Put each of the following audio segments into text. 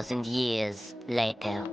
2,000 years later.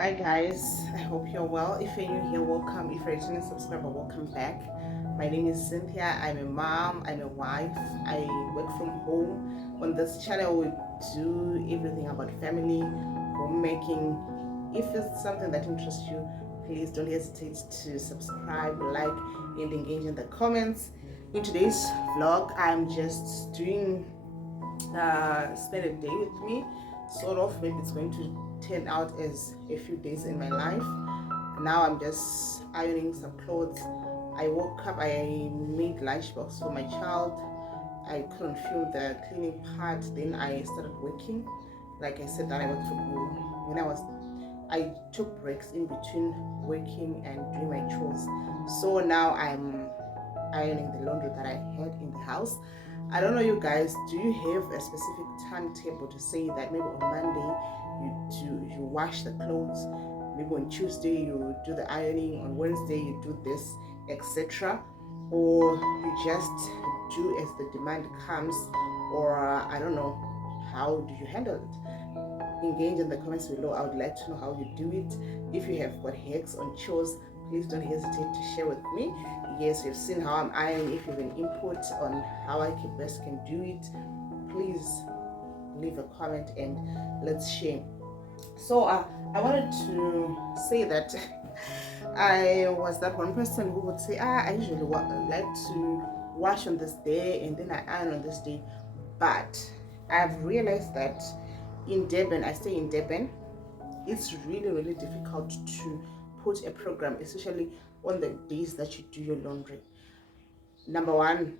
Hi guys, I hope you're well. If you're new here, welcome. If you're a returning subscriber, welcome back. My name is Cynthia. I'm a mom, I'm a wife, I work from home. On this channel we do everything about family, homemaking. If it's something that interests you, please don't hesitate to subscribe, like, and engage in the comments. In today's vlog, I'm just doing spend a day with me, sort of. Maybe it's going to turn out as a few days in my life. Now I'm just ironing some clothes. I woke up, I made lunchbox for my child. I couldn't film the cleaning part. Then I started working. Like I said, that I worked from home. I took breaks in between working and doing my chores. So now I'm ironing the laundry that I had in the house. I don't know, you guys, do you have a specific timetable to say that maybe on Monday you wash the clothes, maybe on Tuesday you do the ironing, on Wednesday you do this, etc., or you just do as the demand comes, or I don't know, how do you handle it? Engage in the comments below. I would like to know how you do it. If you have got hacks on chores, please don't hesitate to share with me. Yes, you've seen how I'm ironing. If you have an input on how I best can do it, please leave a comment and let's share. So I wanted to say that I was that one person who would say, I usually like to wash on this day and then I iron on this day. But I've realized that in Durban, I stay in Durban, it's really difficult to put a program, especially on the days that you do your laundry. Number one,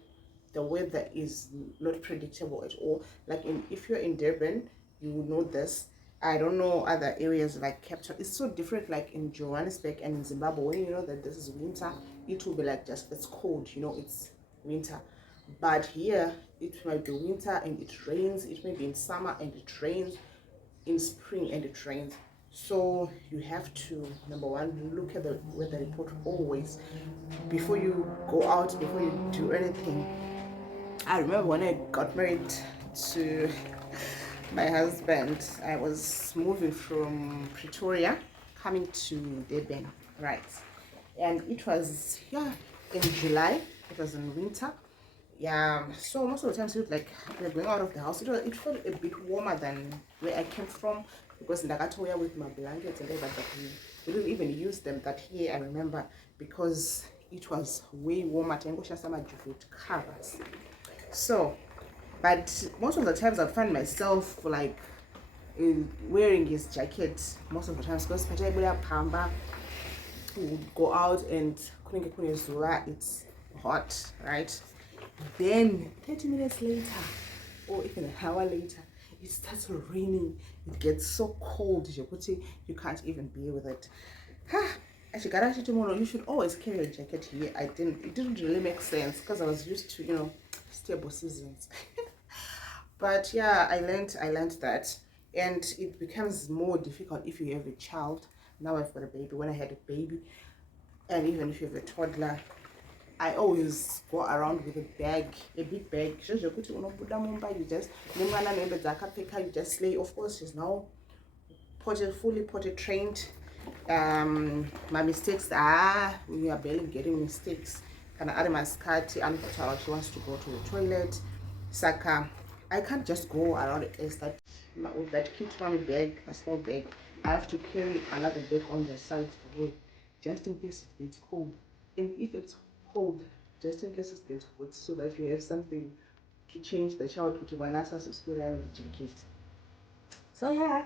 the weather is not predictable at all. Like if you're in Durban, you will know this. I don't know other areas like Cape Town. It's so different. Like in Johannesburg and in Zimbabwe, when you know that this is winter, it will be like just it's cold. You know, it's winter. But here, it might be winter and it rains. It may be in summer and it rains, in spring and it rains. So you have to, number one, look at the weather report always before you go out, before you do anything. I remember when I got married to my husband, I was moving from Pretoria coming to Durban, right? And it was, yeah, in July. It was in winter. Yeah, so most of the times it was like we were going out of the house. It felt a bit warmer than where I came from, because in Ndakatoya with my blankets and everything, we didn't even use them that year. I remember, because it was way warmer. So, but most of the times I find myself like wearing his jacket most of the times, because Pamba would go out and it's hot, right? Then 30 minutes later, or even an hour later, it starts raining. It gets so cold, you can't even bear with it. You should always carry a jacket here. It didn't really make sense, because I was used to, stable seasons. But yeah, I learned that, and it becomes more difficult if you have a child. Now I've got a baby. When I had a baby, and even if you have a toddler, I always go around with a bag, a big bag. You just you just slay. Of course, she's now fully potty trained. My mistakes we are barely getting mistakes. Kana ari masikati anokutaura she wants to go to the toilet. Saka I can't just go around as that with that cute mommy bag, a small bag. I have to carry another bag on the side for her, just in case it gets cold. And if it's cold, just in case it gets hot, so that you have something to change the shower to Vanessa's school and jacket. So yeah,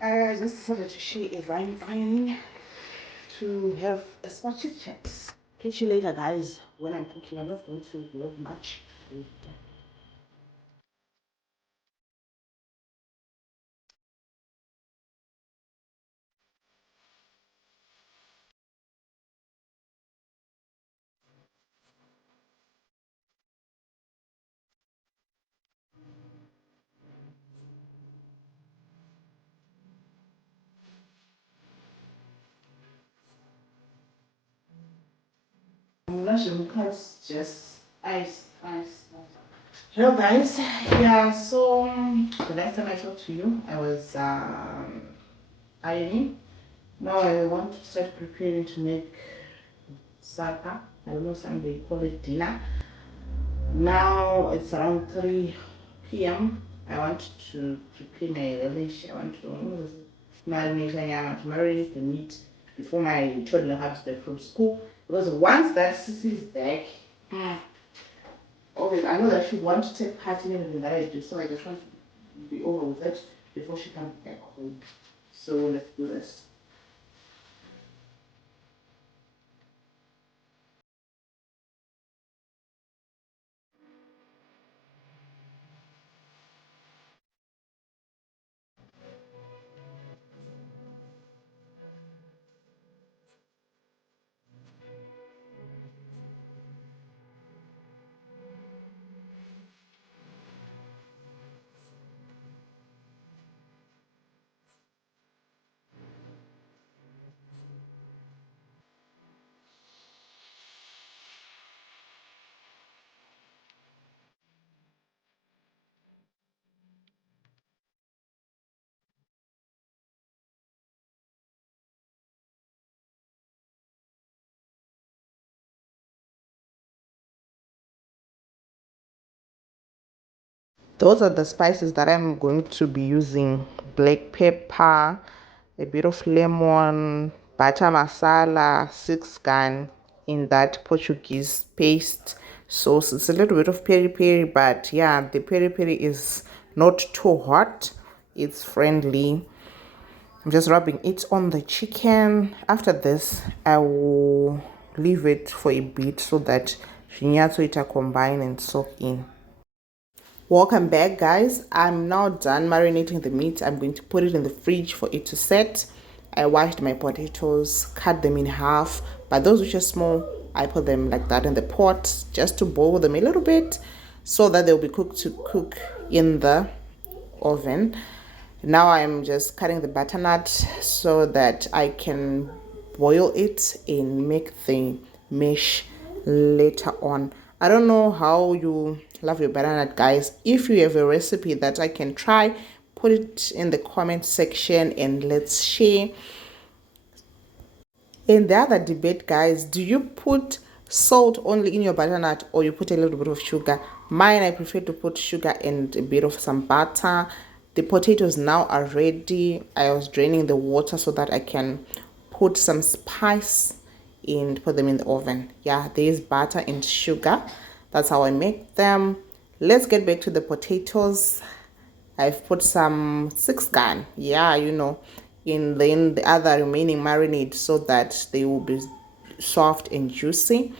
I just decided to share a ironing to have a small chit chat. Catch you later, guys. When I'm cooking, I'm not going to vlog much. Just ice. Hello, guys. Yeah, so the last time I talked to you, I was ironing. Now I want to start preparing to make supper. I don't know, some they call it dinner. Now it's around 3 p.m. I want to prepare my relish. I want to marinate the meat before my children have back from school. Because once that sissy is back, okay, I know that she wants to take part in everything that I do, so I just want to be over with it before she comes back home. So let's do this. Those are the spices that I'm going to be using: black pepper, a bit of lemon, butter masala, 6 gun in that Portuguese paste sauce. It's a little bit of peri peri, but yeah, the peri peri is not too hot, it's friendly. I'm just rubbing it on the chicken. After this, I will leave it for a bit so that shinyatsu ita combine and soak in. Welcome back, guys. I'm now done marinating the meat. I'm going to put it in the fridge for it to set. I washed my potatoes, cut them in half, but those which are small, I put them like that in the pot just to boil them a little bit so that they'll be cooked to cook in the oven. Now I'm just cutting the butternut so that I can boil it and make the mash later on. I don't know how you love your butternut, guys. If you have a recipe that I can try, put it in the comment section and let's share. In the other debate, guys, do you put salt only in your butternut or you put a little bit of sugar? Mine, I prefer to put sugar and a bit of some butter. The potatoes now are ready. I was draining the water so that I can put some spice and put them in the oven. Yeah, there is butter and sugar. That's how I make them. Let's get back to the potatoes. I've put some 6 gun, yeah, in then the other remaining marinade so that they will be soft and juicy.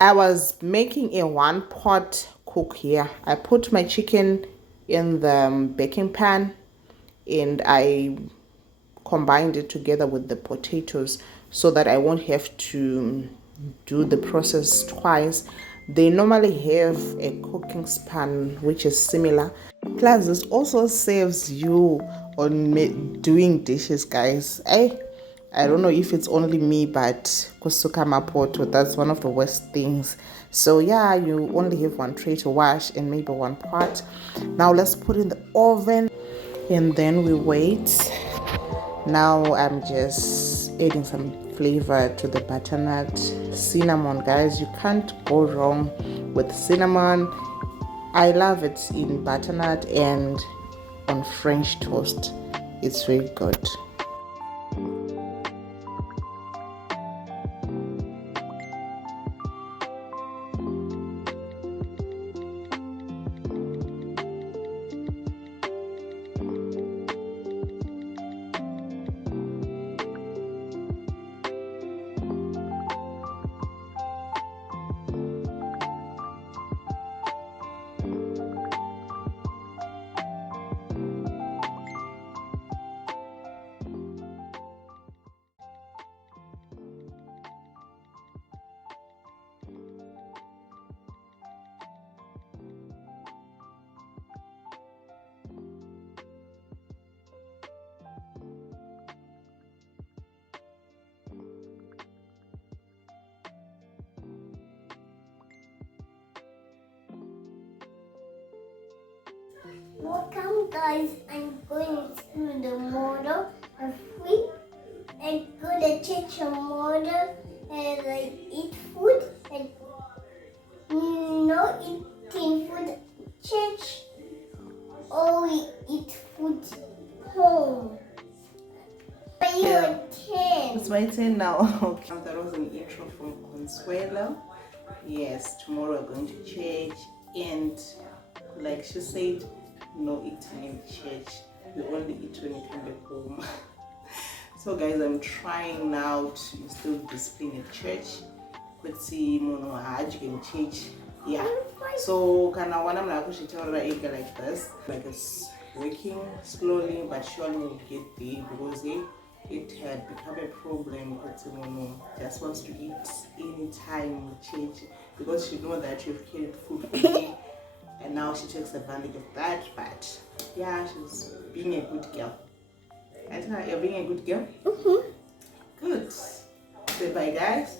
I was making a 1 pot cook here. I put my chicken in the baking pan and I combined it together with the potatoes so that I won't have to do the process twice. They normally have a cooking span which is similar. Plus, this also saves you on doing dishes, guys. I don't know if it's only me, but kusuka mapoto, that's one of the worst things. So yeah, you only have 1 tray to wash and maybe 1 pot. Now let's put in the oven and then we wait. Now I'm just adding some flavor to the butternut. Cinnamon, guys, you can't go wrong with cinnamon. I love it in butternut and on French toast. It's very good. Welcome guys, I'm going to the model of food. I go to church model and I eat food and eating food church or we eat food home. Are you Yeah. 10? It's my turn now. Okay. That was an intro from Consuelo. Yes, tomorrow we're going to church, and like she said, no eating in church. We only eat when we come back home. So guys, I'm trying now to instill discipline at church. Let's see, mono in church. Yeah. So kana wana mnakushitaura ega like this. Like it's working slowly but surely we'll get there, because it had become a problem because mono just wants to eat anytime in church, because she knows that you've carried food for me. And now she takes advantage of that, but yeah, she's being a good girl. And you're being a good girl? Mm-hmm. Good. Say bye, guys.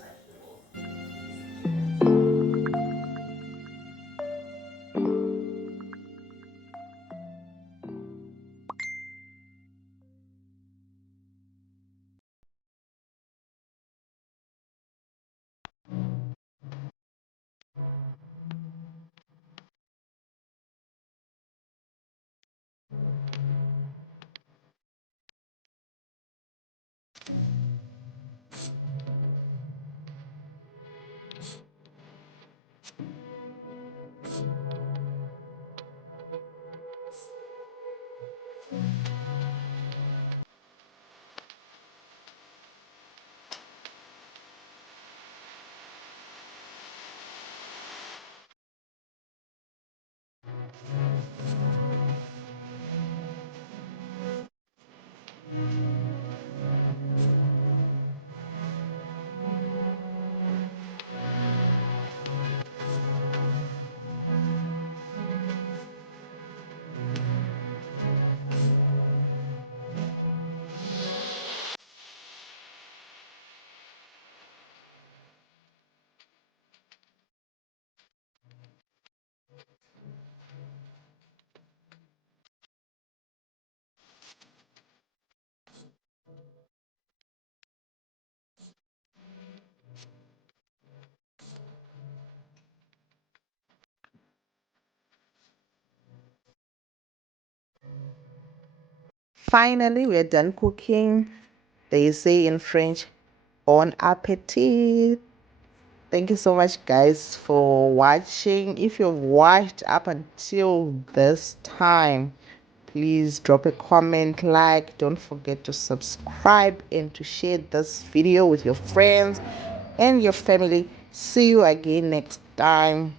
Finally, we're done cooking. They say in French, bon appetit. Thank you so much, guys, for watching. If you've watched up until this time, please drop a comment, like, don't forget to subscribe and to share this video with your friends and your family. See you again next time.